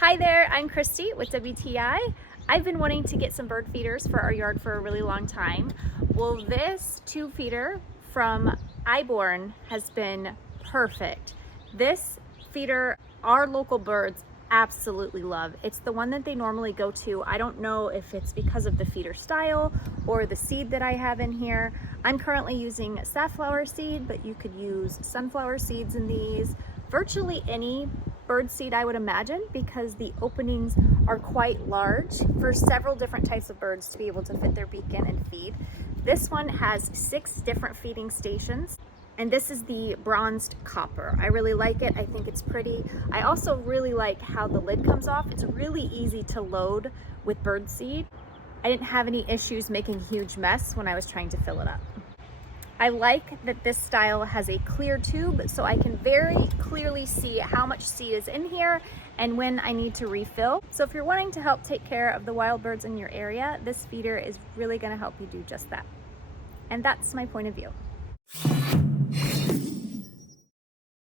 Hi there, I'm Christy with WTI. I've been wanting to get some bird feeders for our yard for a really long time. Well, this tube feeder from iBorn has been perfect. This feeder, our local birds absolutely love. It's the one that they normally go to. I don't know if it's because of the feeder style or the seed that I have in here. I'm currently using safflower seed, but you could use sunflower seeds in these. Virtually any bird seed, I would imagine, because the openings are quite large for several different types of birds to be able to fit their beak in and feed. This one has 6 different feeding stations, and this is the bronzed copper. I really like it. I think it's pretty. I also really like how the lid comes off. It's really easy to load with bird seed. I didn't have any issues making a huge mess when I was trying to fill it up. I like that this style has a clear tube, so I can very clearly see how much seed is in here and when I need to refill. So if you're wanting to help take care of the wild birds in your area, this feeder is really going to help you do just that. And that's my point of view.